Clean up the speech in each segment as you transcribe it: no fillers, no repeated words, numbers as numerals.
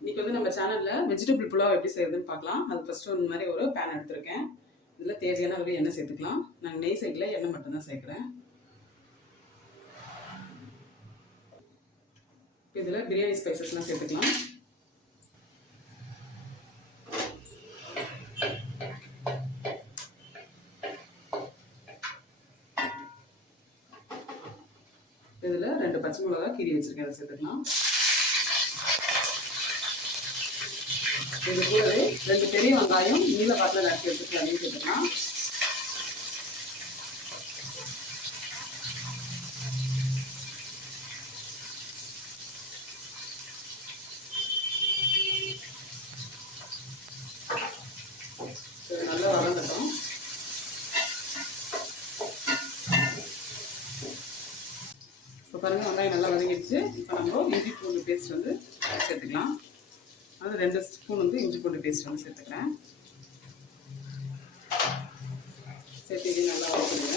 இன்னைக்கு வந்து நம்ம சேனலில் வெஜிடபிள் புலாவ் எப்படி செய்யறதுன்னு பார்க்கலாம். அது ஃபஸ்ட்டு இந்த மாதிரி ஒரு பேன் எடுத்திருக்கேன். இதில் தேவையான அளவு எண்ணெய் சேர்த்துக்கலாம். நாங்கள் நெய் சேர்க்கல, எண்ணெய் மட்டும்தான் சேர்க்குறேன். இதில் பிரியாணி ஸ்பைசஸ்லாம் சேர்த்துக்கலாம். இதில் 2 பச்சை மிளகா கீரி வச்சுருக்கேன், அதை சேர்த்துக்கலாம். இது கூடவே 2 பெரிய வெங்காயம் நீல வாட்டில் நறுக்கி எடுத்துக்கலாம், அதையும் சேர்த்துக்கலாம். நல்லா வதங்கட்டும். இப்போ பாருங்கள், வெங்காயம் நல்லா வதங்கிடுச்சு. இப்போ நம்ம இஞ்சி பூண்டு பேஸ்ட் வந்து சேர்த்துக்கலாம். அது 2 ஸ்பூன் வந்து இஞ்சி பூண்டு பேஸ்ட் வந்து சேர்த்துக்கிறேன். சேர்த்து நல்லா வதக்குங்க.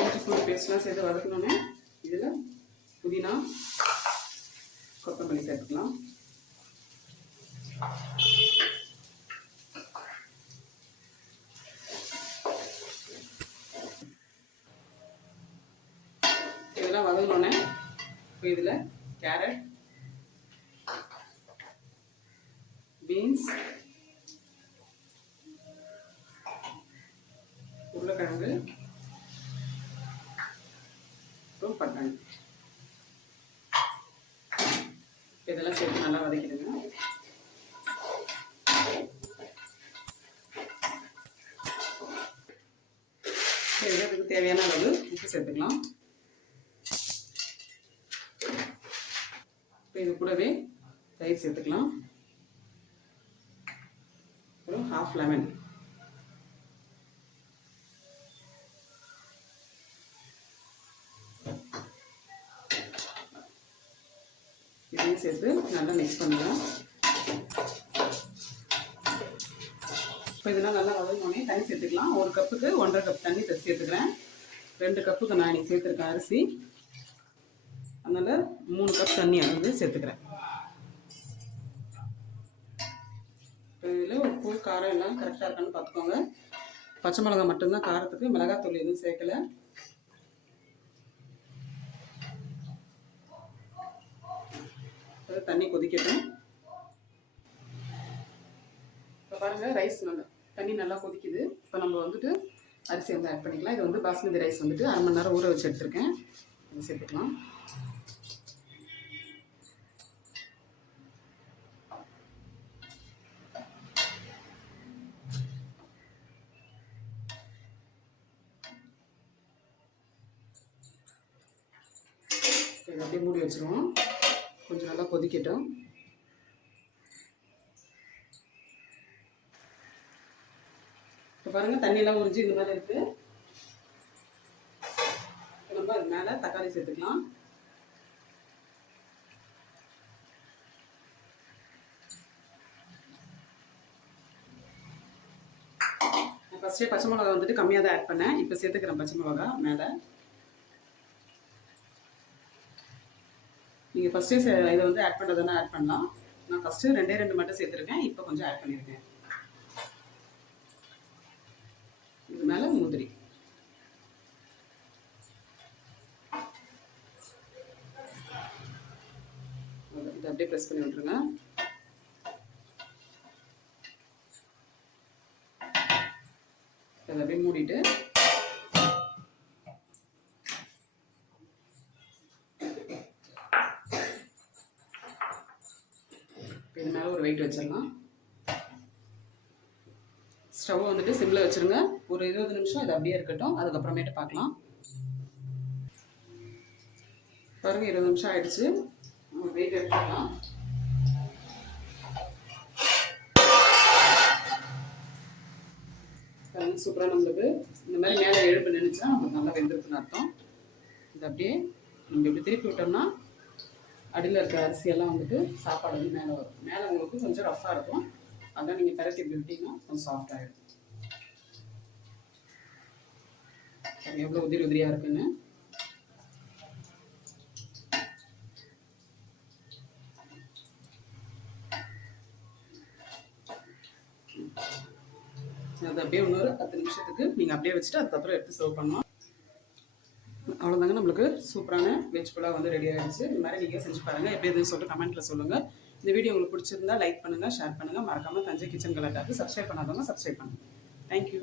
இஞ்சி பூண்டு பேஸ்ட்லாம் சேர்த்து வதக்கணுன்னே இதில் புதினா கொத்தமல்லி சேர்த்துக்கலாம். இதெல்லாம் வதங்கினோடனே இப்போ இதில் கேரட், பீன்ஸ், உருளைக்கிழங்கு, அப்புறம் பட்டாணி இதெல்லாம் சேர்த்து நல்லா வதக்கிடுங்க. இதுக்கு தேவையான அளவு உப்பு சேர்த்துக்கலாம். இப்போ இது கூடவே தயிர் சேர்த்துக்கலாம். அப்புறம் 1/2 லெமன், இதையும் சேர்த்து நல்லா மிக்ஸ் பண்ணிக்கலாம். இப்போ இதெல்லாம் நல்லா வதங்கினோடனே தண்ணி சேர்த்துக்கலாம். 1 கப்புக்கு 1.5 கப் தண்ணி சேர்த்துக்கிறேன். 2 கப்புக்கு நான் இன்னைக்கு சேர்த்துருக்கேன் அரிசி, அதனால் 3 கப் தண்ணி வந்து சேர்த்துக்கிறேன். இப்போ இதில் உப்பு காரம் எல்லாம் கரெக்டாக இருக்கான்னு பார்த்துக்கோங்க. பச்சை மிளகாய் மட்டும்தான் காரத்துக்கு, மிளகாத்தூள் எதுவும் சேர்க்கலை. தண்ணி கொதிக்கட்டும். இப்போ பாருங்கள், ரைஸ் நல்லா தண்ணி நல்லா கொதிக்குது. இப்போ நம்ம வந்துட்டு அரிசி வந்து ஆட் பண்ணிக்கலாம். இது வந்து பாஸ்மதி ரைஸ் வந்துட்டு 1/2 மணி நேரம் ஊற வச்சு எடுத்துருக்கேன். அதை சேர்த்துக்கலாம். இதை அப்படியே மூடி வச்சுருவோம். கொஞ்சம் நல்லா கொதிக்கட்டும். இப்போ பாருங்கள், தண்ணியெல்லாம் உறிஞ்சி இந்த மாதிரி இருக்குது. இப்போ நம்ம அது மேலே தக்காளி சேர்த்துக்கலாம். நான் ஃபஸ்ட்டே பச்சை மிளகா வந்துட்டு கம்மியாக தான் ஆட் பண்ணேன். இப்போ சேர்த்துக்கிறேன் பச்சை மிளகா மேலே. நீங்கள் ஃபஸ்ட்டே இதை வந்து ஆட் பண்ணுறதுன்னா ஆட் பண்ணலாம். நான் ஃபஸ்ட்டு 2 மட்டும் சேர்த்துருக்கேன். இப்போ கொஞ்சம் ஆட் பண்ணியிருக்கேன். இது மேலே முந்திரி, இதை அப்படியே ப்ரெஸ் பண்ணி விட்டுருங்க. இதை அப்படியே மூடிட்டு இது மேலே ஒரு வெயிட் வச்சிடலாம். ஸ்டவ் வந்துட்டு சிம்மில் வச்சுருங்க. ஒரு 20 நிமிஷம் இது அப்படியே இருக்கட்டும். அதுக்கப்புறமேட்டு பார்க்கலாம். பாருங்கள், 20 நிமிஷம் ஆயிடுச்சு. வெயிட் எடுத்துக்கலாம். சூப்பராக நம்மளுக்கு இந்த மாதிரி மேலே எழுப்பு நினைச்சா நமக்கு நல்லா வெந்திருக்குன்னு அர்த்தம். இது அப்படியே நம்ம இப்படி திருப்பி விட்டோம்னா அடியில் இருக்க அரிசியெல்லாம் வந்துட்டு சாப்பாடு வந்து மேலே வரும். மேலே உங்களுக்கு கொஞ்சம் ரஃப்பாக இருக்கும். அதான் நீங்கள் பரட்டி இப்படி விட்டிங்கன்னா கொஞ்சம் சாஃப்ட் ஆகிடும். எவ்வளோ உதிரி உதிரியாக இருக்குன்னு. அது அப்படியே இன்னொரு 10 நிமிஷத்துக்கு நீங்கள் அப்படியே வச்சுட்டு அதுக்கப்புறம் எடுத்து சர்வ் பண்ணலாம். அவ்வளோதாங்க, நம்மளுக்கு சூப்பரான வெஜ் புலாவ் வந்து ரெடி ஆகிடுச்சு. இந்த மாதிரி நீங்கள் செஞ்சு பாருங்கள். எப்படி எதுன்னு சொல்லிட்டு கமெண்ட்டில் சொல்லுங்கள். இந்த வீடியோ உங்களுக்கு பிடிச்சிருந்தா லைக் பண்ணுங்கள், ஷேர் பண்ணுங்கள். மறக்காமல் தஞ்சை கிச்சன் கலாட்டாக்கு சப்ஸ்கிரைப் பண்ணாதவங்க சப்ஸ்கிரைப் பண்ணுங்கள். தேங்க்யூ.